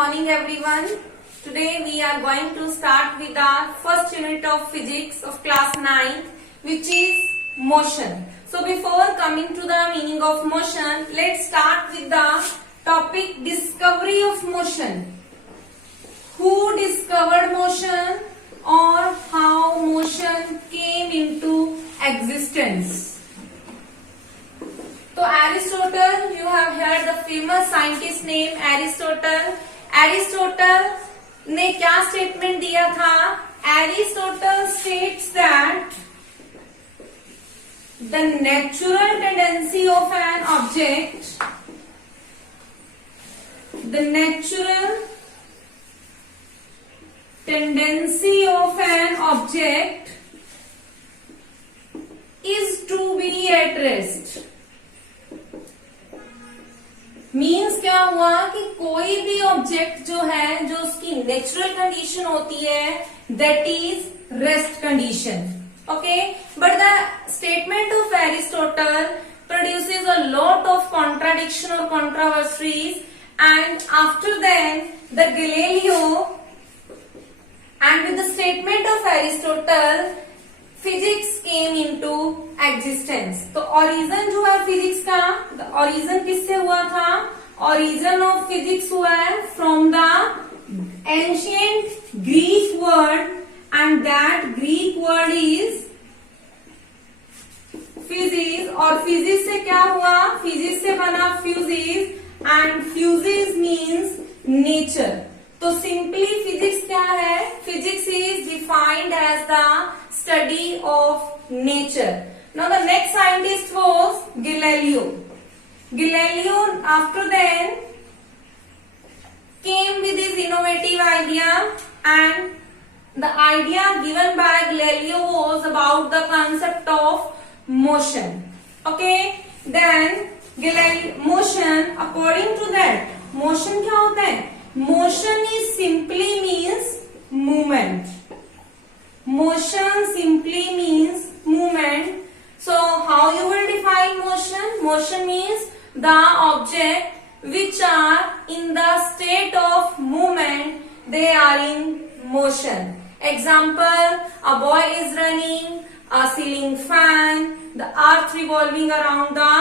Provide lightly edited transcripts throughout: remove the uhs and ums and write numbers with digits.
morning everyone. Today we are going to start with our first unit of physics of class 9, which is motion. So before coming to the meaning of motion, let's start with the topic discovery of motion. Who discovered motion or how motion came into existence? तो Aristotle, you have heard the famous scientist name Aristotle. Aristotle ने क्या statement दिया था? Aristotle states that the natural tendency of an object, the natural tendency of an object is to be at rest. Means क्या हुआ कि कोई भी object जो है, जो उसकी नेचुरल कंडीशन होती है, that is rest condition. Okay, but the statement of Aristotle produces a lot of contradiction और controversies, and after then the Galileo, and with the statement of Aristotle physics came into existence. तो origin जो है physics का, origin किससे हुआ था? Origin of physics हुआ है from the ancient Greek word, and that Greek word is physics. और फिजिक्स से क्या हुआ? फिजिक्स से बना physis, and physis means nature. तो सिंपली फिजिक्स क्या है? Physics is defined as the study of nature. Now the next scientist was Galileo. Galileo after then came with his innovative idea, and the idea given by Galileo was about the concept of motion. Okay, then Galileo motion, according to that, motion क्या होता है? Motion is simply means movement. Motion simply means movement. So how you will define motion? Motion means the object which are in the state of movement, they are in motion. Example, a boy is running, a ceiling fan, the earth revolving around the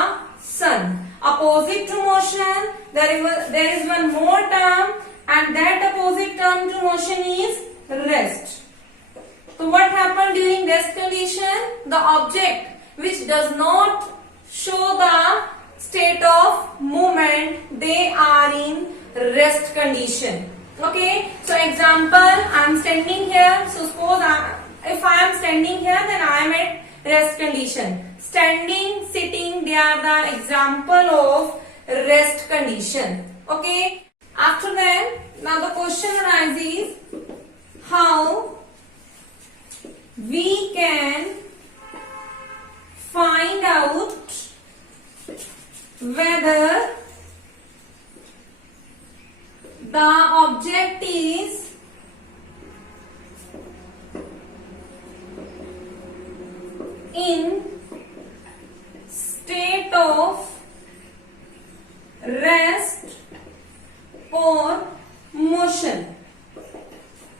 sun. Opposite to motion, there is one more term, and that opposite term to motion is rest. So what happened during rest condition? The object which does not show the state of movement, they are in rest condition. Okay, so example, I am standing here. So suppose if I am standing here, then I am at rest condition. Standing, sitting, they are the example of rest condition. Okay, after that, now the question arises, how we can find out whether the object is in state of rest or motion.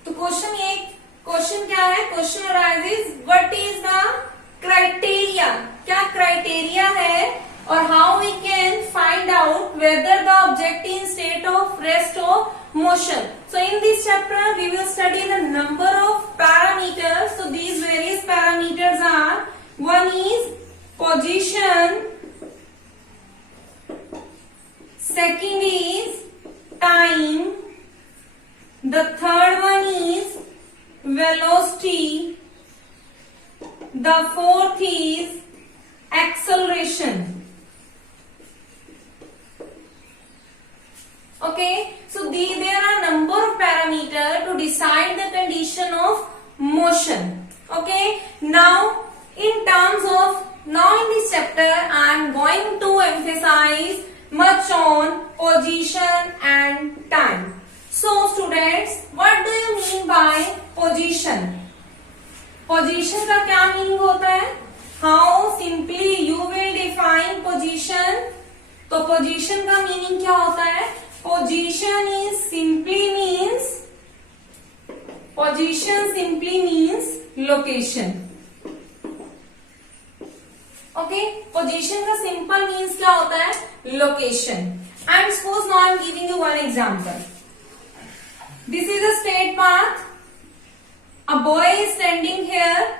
तो question क्या है? Question arises, what is the criteria? क्या criteria है, और how we can find out whether the object in state of rest or motion. So in this chapter we will study the number of parameters. So these various parameters are, one is position, second is time, the third one is velocity, the fourth is acceleration. Okay, so there are number of parameters to decide the condition of motion. Okay, now in this chapter I am going to emphasize much on position and time. So students, what do you mean by position? Position का क्या meaning होता है? How simply you will define position? तो position का meaning क्या होता है? position simply means location. Okay, position का simple means क्या होता है? Location. And suppose now I am giving you one example. This is a straight path. A boy is standing here.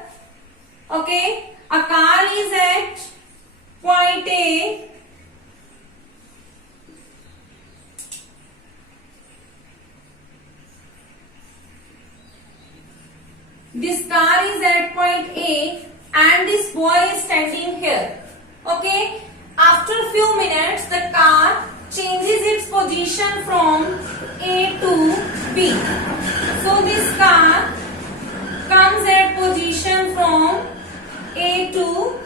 Okay, a car is at point A. This car is at point A and this boy is standing here. Okay, after a few minutes the car changes its position from A to B. So this car comes at position from A to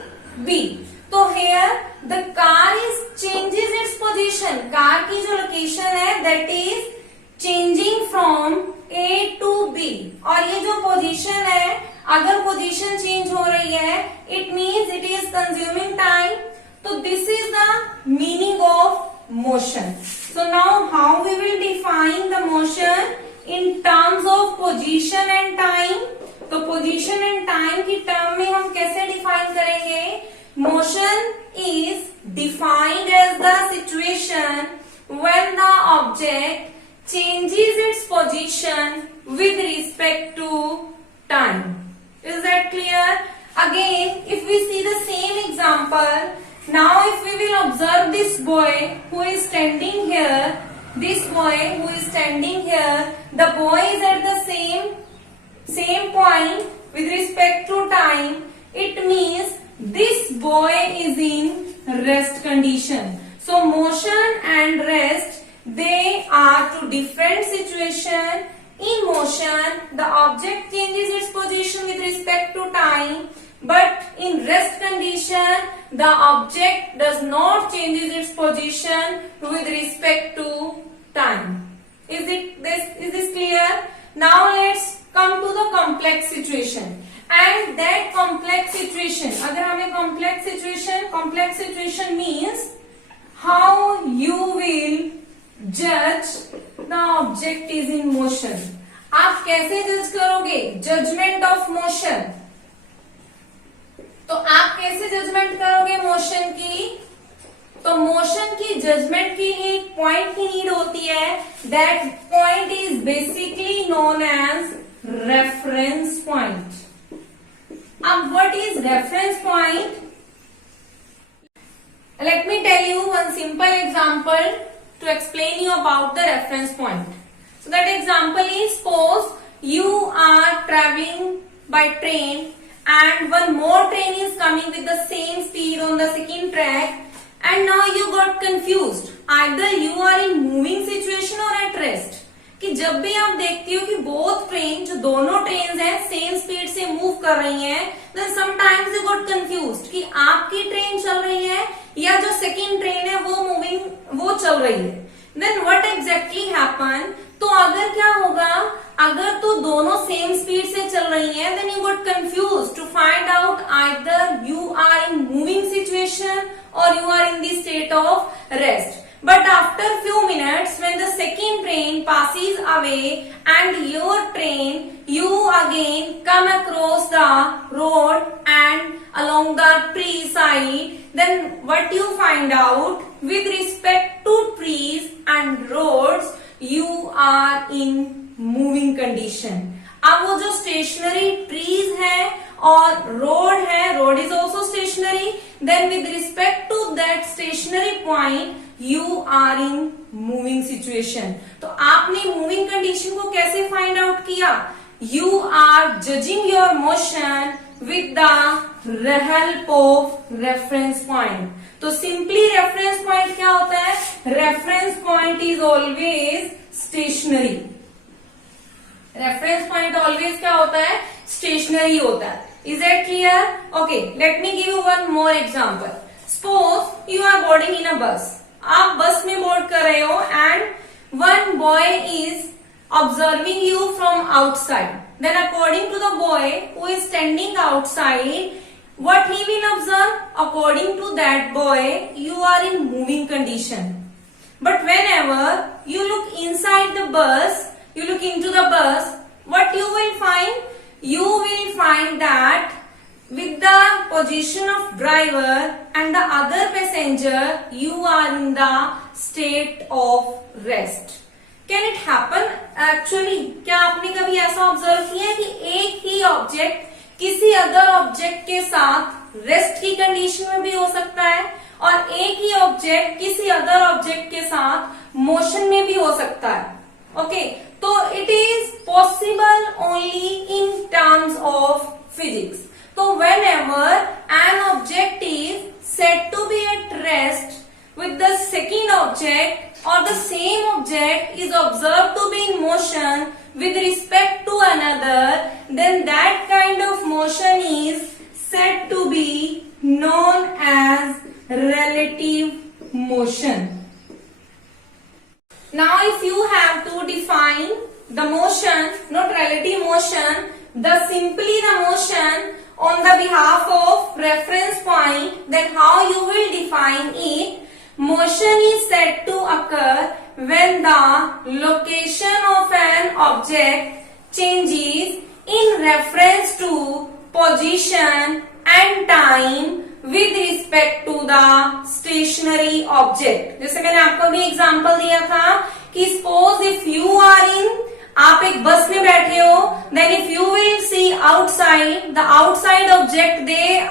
B. So here the car changes its position. Car की जो location है that is changing from A to B. और ये जो position है, अगर position change हो रही है, it means it is consuming time. So this is the meaning of motion. So now how we will define the motion in terms of position and time? तो position and time की term में हम कैसे define करेंगे? Motion is defined as the situation when the object changes its position with respect to time. Is that clear? Again, if we see the same example, now if we will observe this boy who is standing here, the boy is at the same point with respect to time. It means this boy is in rest condition. So motion and rest, they are two different situations. In motion, the object changes its position with respect to time, but in rest condition, the object does not changes its position with respect to time. Is this clear? Now let's come to the complex situation. And that complex situation, अगर हमें complex situation means how you will judge the object is in motion. आप कैसे जज करोगे? Judgment of motion. तो आप कैसे judgement करोगे मोशन की? तो मोशन की जजमेंट के लिए एक पॉइंट की नीड होती है. That point is basically known as reference point. अब what is reference point? Let me tell you one simple example to explain you about the reference point. So that example is suppose you are traveling by train and one more train is coming with the same speed on the second track and now you got confused. Either you are in moving situation or at rest. कि जब भी आप देखती हो कि both train, जो दोनों trains हैं same speed से move कर रही हैं, then sometimes you got confused कि आपकी train चल रही है या जो second train है वो चल रही है. Then what exactly happen? तो अगर क्या होगा, अगर तो दोनों सेम स्पीड से चल रही हैं, then you got confused to find out either you are in moving situation or you are in the state of rest. But after few minutes, when the second train passes away and your train, you again come across the road and along the tree side, then what you find out with respect to trees and roads, you are in moving condition. अब वो जो stationary trees है और road है, road is also stationary, then with respect to that stationary point you are in moving situation. तो आपने moving condition को कैसे फाइंड आउट किया? You are judging your motion with the help of reference point. तो simply reference point क्या होता है? Reference point is always stationary. Reference point always क्या होता है? स्टेशनरी होता है. Is that clear? Okay, let me give you one more example. Suppose you are boarding in a bus. आप बस में बोर्ड कर रहे हो and one boy is observing you from outside. Then according to the boy who is standing outside, what he will observe? According to that boy, you are in moving condition. But whenever you look inside the bus, you look into the bus, what you will find? You will find that with the position of driver and the other passenger, you are in the state of rest. Can it happen? Actually, क्या आपने कभी ऐसा observe किया है कि एक ही object किसी other object के साथ रेस्ट की कंडीशन में भी हो सकता है और एक ही ऑब्जेक्ट किसी अदर ऑब्जेक्ट के साथ मोशन में भी हो सकता है? ओके, तो it is possible only in terms of physics. So whenever an object is said to be at rest with the second object or the same object is observed to be in motion with respect to another, then that kind of motion is said to be known as relative motion. Now if you have to define the motion, not relative motion, simply the motion on the behalf of reference point, then how you will define it? Motion is said to occur when the location of an object changes in reference to position and time with respect to the stationary object. जैसे मैंने आपको भी example दिया था कि suppose if you are in, आप एक बस में बैठे हो, then if you will see outside, the outside object they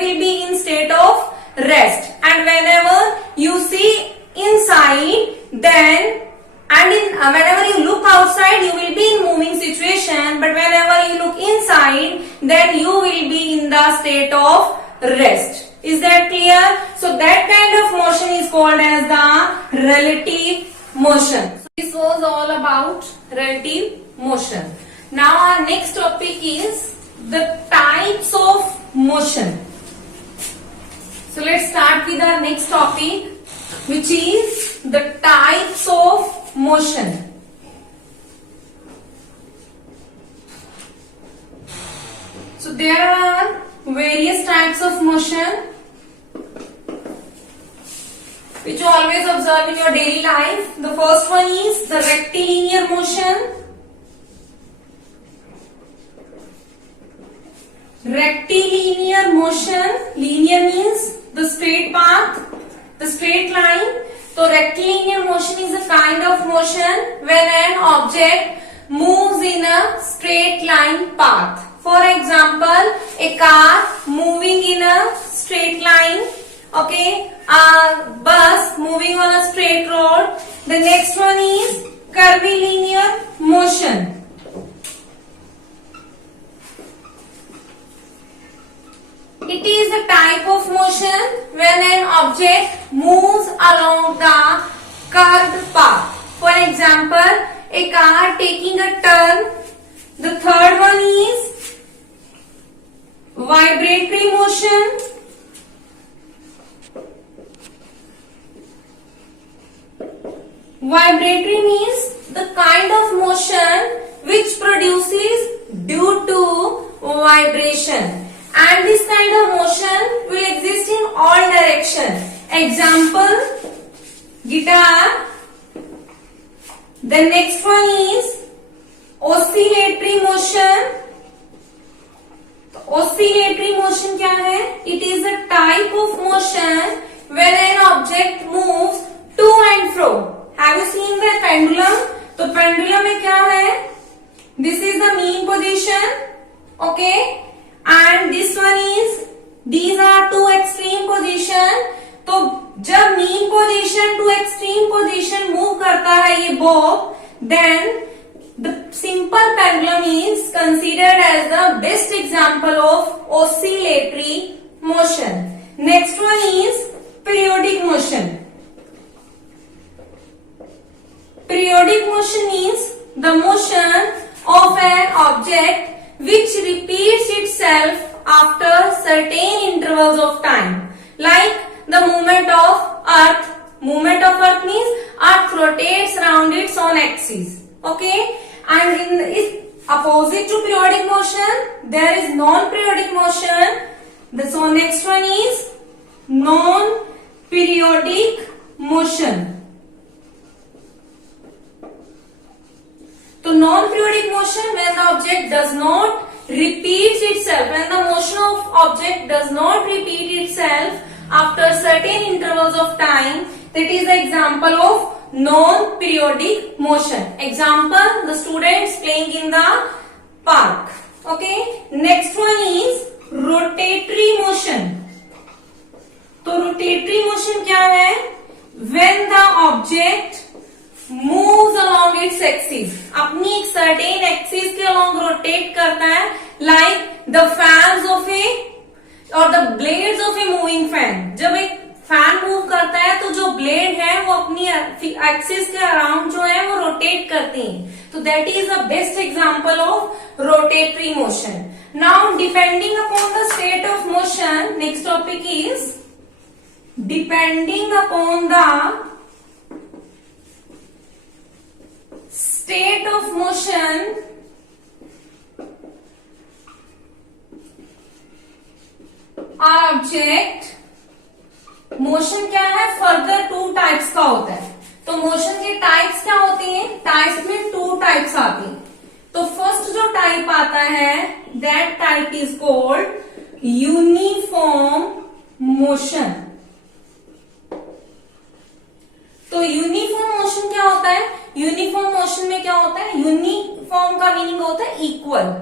will be in state of rest, and whenever you see inside, then whenever you look outside you will be in moving situation, but whenever you look inside then you will be in the state of rest. Is that clear? So that kind of motion is called as the relative motion. This was all about relative motion. Now our next topic is the types of motion. So let's start with our next topic, which is the types of motion. So there are various types of motion which you always observe in your daily life. The first one is the rectilinear motion. Rectilinear motion, linear means the straight path, the straight line. So rectilinear motion is a kind of motion when an object moves in a straight line path. For example, a car moving in a straight line. Okay, a bus moving on a straight road. The next one is curvilinear motion. It is a type of motion when an object moves along the curved path. For example, a car taking a turn. The third one is vibratory motion. Vibratory means the kind of motion which produces due to vibration, and this kind of motion will exist in all directions. Example, guitar. The next one is oscillatory motion. Oscillatory motion क्या है? It is a type of motion when an object moves to and fro. Have you seen the pendulum? तो pendulum में क्या है? This is the mean position, okay, and this one is, these are two extreme position. तो जब mean position to extreme position move करता है ये bob, then the simple pendulum is considered as the best example of oscillatory motion. Next one is periodic motion. Periodic motion is the motion of an object which repeats itself after certain intervals of time, like the movement of earth. Movement of earth means earth rotates around its own axis, okay, and in its opposite to periodic motion there is non-periodic motion. So next one is non-periodic motion. तो non periodic motion when the object does not repeats itself, when the motion of object does not repeat itself after certain intervals of time, that is the example of non-periodic motion. Example, the students playing in the park. Okay, next one is rotatory motion. तो rotatory motion क्या है? When the object moves along its axis, अपनी एक certain axis के along rotate करता है, like the fans of a or the blades of a moving fan. जब एक फैन मूव करता है तो जो ब्लेड है वो अपनी एक्सिस के अराउंड जो है वो रोटेट करती हैं. तो that is the best example of rotatory motion. Now depending upon the state of motion, next topic is depending upon the state of motion, our object, motion क्या है? फर्दर टू टाइप्स का होता है. तो motion के types क्या होती हैं? टाइप्स में टू टाइप्स आती हैं. तो फर्स्ट जो टाइप आता है, that type is called uniform motion. तो यूनिफॉर्म मोशन क्या होता है? यूनिफॉर्म मोशन में क्या होता है? यूनिफॉर्म का मीनिंग होता है equal.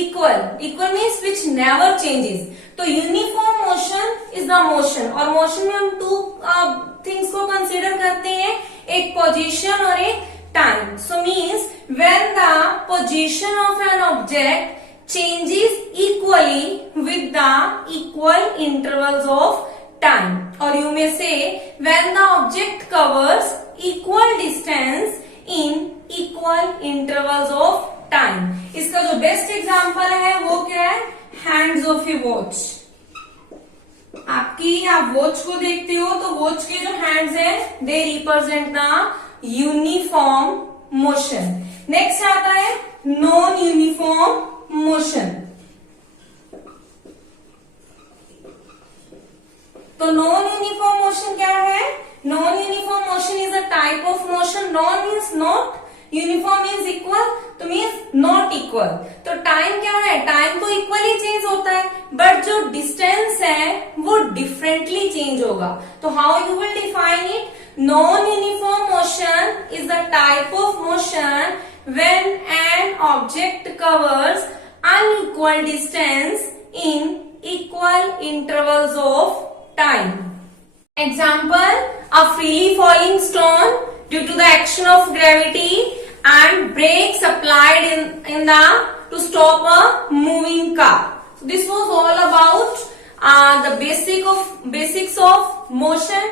Equal means which never changes. तो uniform motion is the motion, और मोशन में हम टू थिंग्स को कंसीडर करते हैं, एक पोजीशन और एक time. So means when the position of an object changes equally with the equal intervals of time, or you may say when the object covers equal distance in equal intervals of time. इसका जो best example है वो क्या है? Hands of A watch. आपकी आप watch को देखते हो तो वॉच के जो हैंड्स है they represent the uniform motion. Next आता है नॉन यूनिफॉर्म मोशन. तो नॉन यूनिफॉर्म मोशन क्या है? Non uniform motion is a type of motion. Non means not, uniform means equal, तो मीन्स नॉट इक्वल. तो टाइम क्या है? टाइम तो इक्वली चेंज होता है, बट जो डिस्टेंस है वो डिफरेंटली चेंज होगा. तो how you will define it? Non uniform motion is the type of motion when an object covers unequal distance in equal intervals of time. Example, a freely falling stone due to the action of gravity and brakes applied in the to stop a moving car. So this was all about the basics of motion.